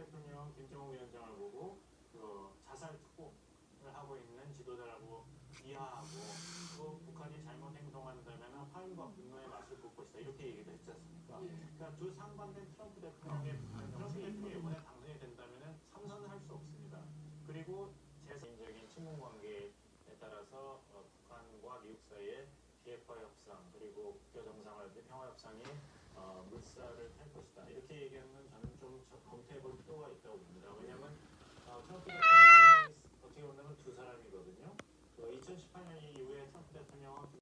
대통령 김정은 위원장을 보고 그 자살 특공을 하고 있는 지도자라고 이해하고 또 북한이 잘못 행동한다면 화음과 분노의 맛을 볼 것이다 이렇게 얘기도 했지 않습니까? 그러니까 두 상반된 트럼프 대통령이 이번에 당선이 된다면 삼선을 할 수 없습니다. 그리고 제개인적인 친분 관계에 따라서 북한과 미국 사이에 비핵화 협상 그리고 국교 정상화된 평화 협상이 물살을 탈 것이다 이렇게 얘기하면 저는 좀 검토해볼 필요가 있다고 봅니다. 왜냐하면 트럼프 대통령이 어떻게 보면 두 사람이거든요. 그 2018년 이후에 트럼프 대통령은